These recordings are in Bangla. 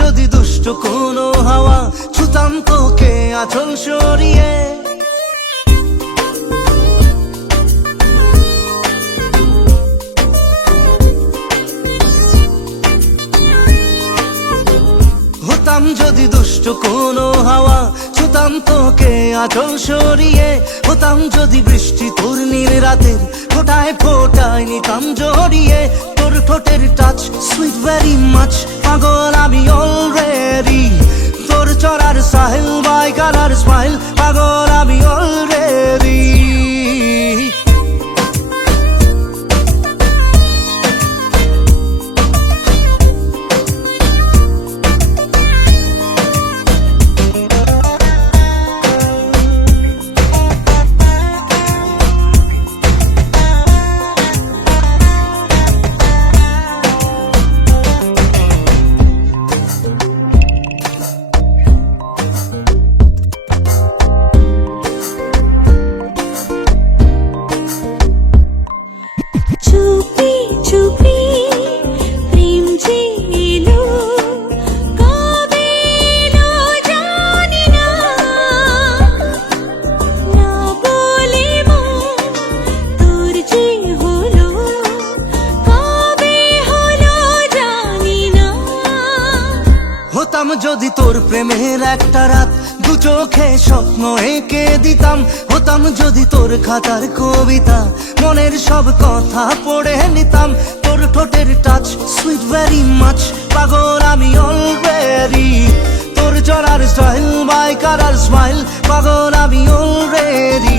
যদি দুষ্ট কোনো হাওয়া, ছুতাম তোকে আঁচল সরিয়ে। হতাম যদি দুষ্ট কোনো হাওয়া, ছুতাম তোকে আঁচল সরিয়ে। হতাম যদি বৃষ্টি তোর নীল রাতের ফোটায় ফোটায় নিতাম জড়িয়ে। তোর ঠোঁটের টাচ সুইট ভেরি মাচ, পাগল আমি অলরেডি। তোর চড়ার সাহেল বাই কালার স্মাইল, পাগল আমি অলরেডি। হতাম যদি তোর প্রেমের একটা রাত, দু চোখে স্বপ্ন এঁকে দিতাম। হতাম যদি তোর খাতার কবিতা, মনের সব কথা পড়ে নিতাম। তোর ঠোঁটের টাচ সুইট ভেরি মাচ, পাগল আমি অলরেডি। তোর চড়ার স্টাইল বাই কালার স্মাইল, পাগল আমি অলরেডি।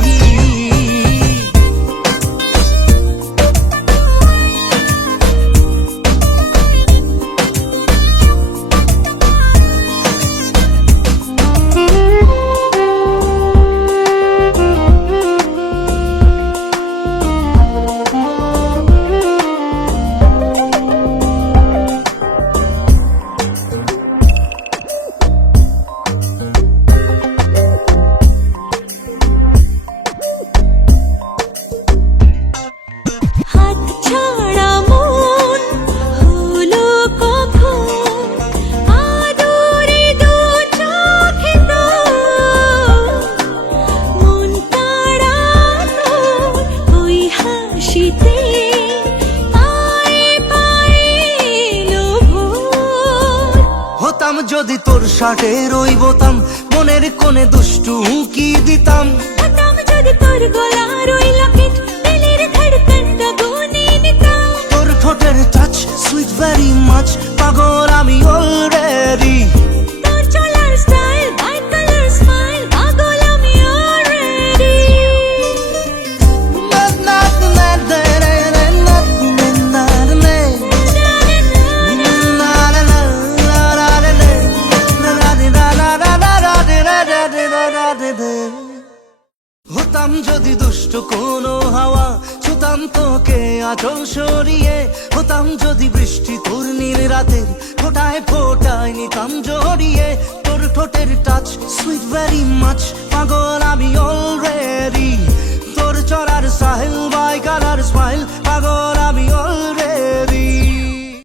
হতাম যদি তোর শার্টের ওই বোতাম, মনের কোণে দুষ্টু উঁকি দিতাম। হতাম যদি তোর গলার ওই লকেট, দিলের ধড়কনটা গুনে নিতাম। তোর ঠোঁটের টাচ সুইট ভেরি মাচ, পাগল আমি অলরেডি। তোর চলার স্টাইল বাই কালার স্মাইল, পাগল আমি অলরেডি। হতাম যদি দুষ্ট কোনো হাওয়া, ছুতাম তোকে আঁচল সরিয়ে। হতাম যদি বৃষ্টি তোর নীল রাতের ফোটায় ফোটায় নিতাম জড়িয়ে। তোর ঠোঁটের টাচ সুইট ভেরি মাচ, পাগল আমি অলরেডি। তোর চড়ার সাহেল বাই কালার স্মাইল,